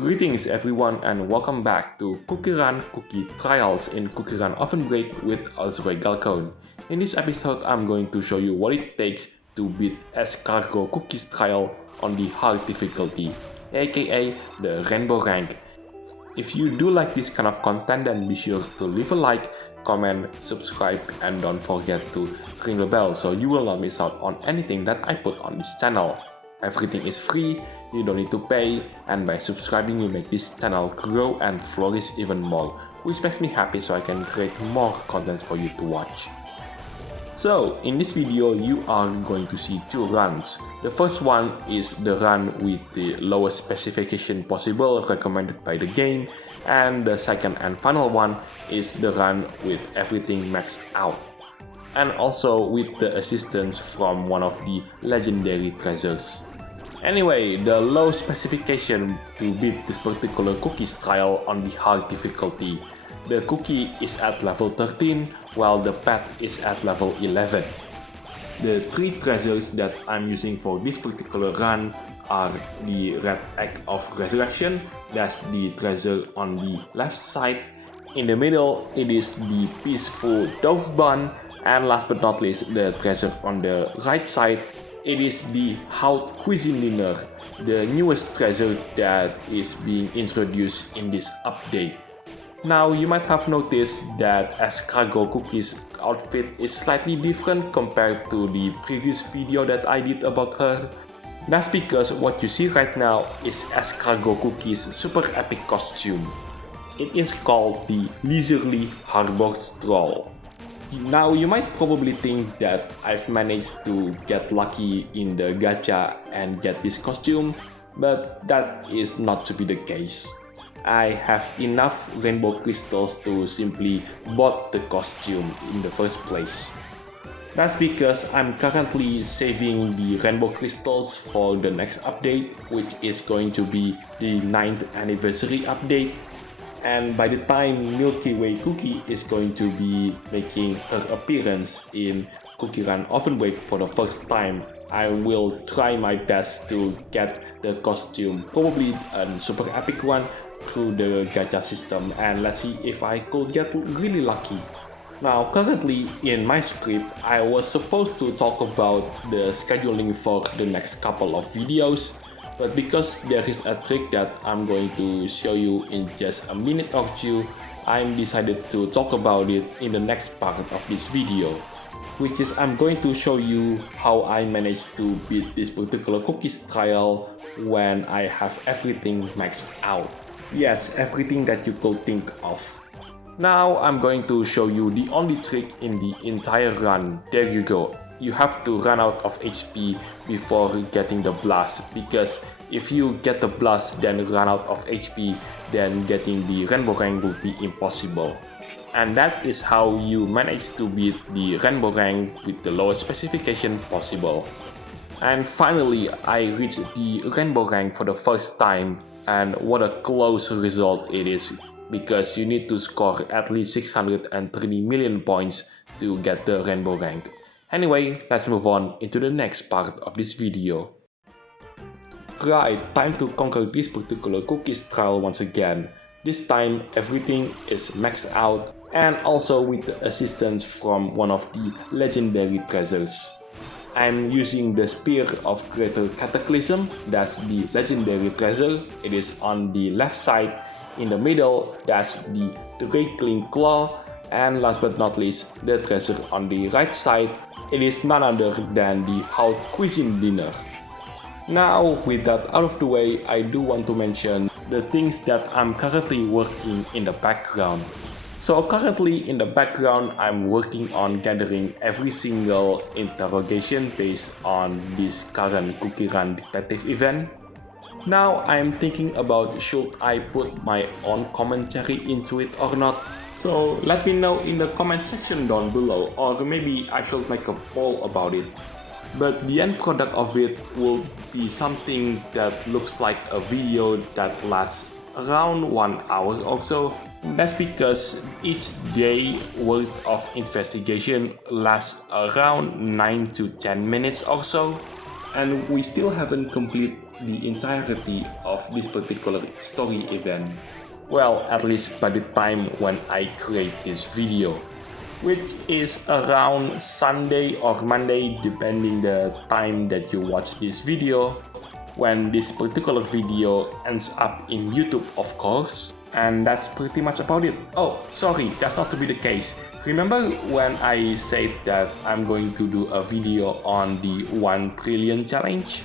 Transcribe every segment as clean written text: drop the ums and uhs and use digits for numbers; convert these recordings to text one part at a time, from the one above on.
Greetings everyone and welcome back to CookieRun Cookie Trials in CookieRunOvenBreak with Escargotcookie. In this episode, I'm going to show you what it takes to beat Escargotcookie's trial on the hard difficulty, aka the Rainbowrank. If you do like this kind of content, then be sure to leave a like, comment, subscribe, and don't forget to ring the bell so you will not miss out on anything that I put on this channel. Everything is free, you don't need to pay, and by subscribing you make this channel grow and flourish even more, which makes me happy so I can create more content for you to watch. So, in this video you are going to see two runs. The first one is the run with the lowest specification possible recommended by the game, and the second and final one is the run with everything maxed out, and also with the assistance from one of the legendary treasures. Anyway, the low specification to beat this particular cookie's trial on the hard difficulty. The cookie is at level 13 while the pet is at level 11. The three treasures that I'm using for this particular run are the red egg of resurrection, that's the treasure on the left side. In the middle, it is the peaceful dove bun, and last but not least, the treasure on the right side. It is the hot cuisine dinner, the newest treasure that is being introduced in this update. Now, you might have noticed that Escargotcookie's outfit is slightly different compared to the previous video that I did about her. That's because what you see right now is Escargotcookie's super epic costume. It is called the Leisurely Harbor Stroll. Now, you might probably think that I've managed to get lucky in the gacha and get this costume, but that is not to be the case. I have enough rainbow crystals to simply bought the costume in the first place. That's because I'm currently saving the rainbow crystals for the next update, which is going to be the 9th anniversary update. And by the time Milky Way Cookie is going to be making her appearance in CookieRunOvenBreak for the first time, I will try my best to get the costume, probably a super epic one, through the gacha system, and let's see if I could get really lucky. Now, currently in my script, I was supposed to talk about the scheduling for the next couple of videos, but because there is a trick that I'm going to show you in just a minute or two, I'm decided to talk about it in the next part of this video, which is I'm going to show you how I managed to beat this particular cookie's trial when I have everything maxed out. Yes, everything that you could think of. Now I'm going to show you the only trick in the entire run. There you go. You have to run out of HP before getting the blast, because if you get the blast then run out of HP, then getting the Rainbowrank will be impossible. And that is how you manage to beat the Rainbowrank with the lowest specification possible. And finally, I reached the Rainbowrank for the first time, and what a close result it is, because you need to score at least 630 million points to get the Rainbowrank. Anyway, let's move on into the next part of this video. Right, time to conquer this particular cookie's trial once again. This time everything is maxed out, and also with the assistance from one of the legendary treasures. I'm using the Spear of Greater Cataclysm, that's the legendary treasure. It is on the left side. In the middle, that's the Drakeling Claw, and last but not least, the treasure on the right side. It is none other than the hot cuisine dinner. Now, with that out of the way, I do want to mention the things that I'm currently working in the background. So currently in the background, I'm working on gathering every single interrogation based on this current CookieRun detective event. Now I'm thinking about should I put my own commentary into it or not. So let me know in the comment section down below, or maybe I should make a poll about it. But the end product of it will be something that looks like a video that lasts around 1 hour or so. That's because each day worth of investigation lasts around 9 to 10 minutes or so, and we still haven't completed the entirety of this particular story event. Well, at least by the time when I create this video, which is around Sunday or Monday, depending the time that you watch this video, when this particular video ends up in YouTube, of course. And that's pretty much about it. Oh, sorry, that's not to be the case. Remember when I said that I'm going to do a video on the 1 trillion challenge?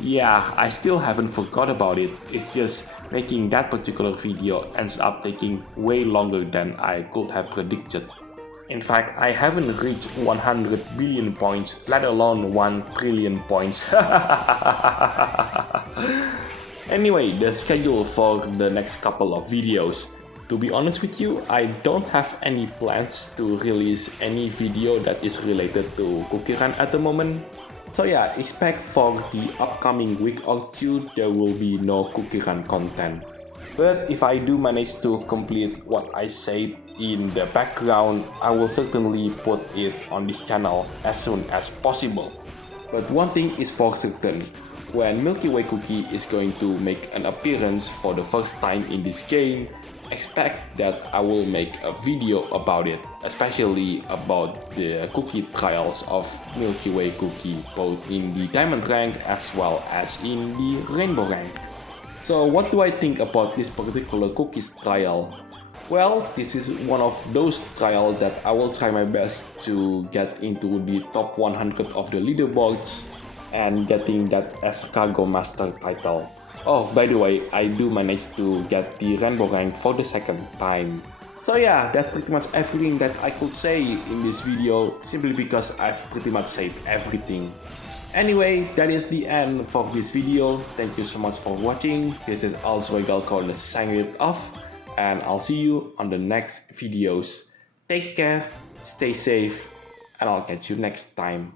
Yeah, I still haven't forgot about it. It's just making that particular video ends up taking way longer than I could have predicted. In fact, I haven't reached 100 billion points, let alone 1 trillion points. Anyway, the schedule for the next couple of videos. To be honest with you, I don't have any plans to release any video that is related to CookieRun at the moment. So yeah, expect for the upcoming week or two there will be no CookieRun content. But if I do manage to complete what I said in the background, I will certainly put it on this channel as soon as possible. But one thing is for certain, when Milky Way Cookie is going to make an appearance for the first time in this game, expect that I will make a video about it, especially about the cookie trials of Milky Way Cookie, both in the Diamond rank as well as in the Rainbow rank. So what do I think about this particular cookies trial? Well, this is one of those trials that I will try my best to get into the top 100 of the leaderboards and getting that Escargot Master title. Oh, by the way, I do manage to get the Rainbow rank for the second time. So yeah, that's pretty much everything that I could say in this video, simply because I've pretty much said everything. Anyway, that is the end for this video. Thank you so much for watching. This is also Galcon signing it off, and I'll see you on the next videos. Take care, stay safe, and I'll catch you next time.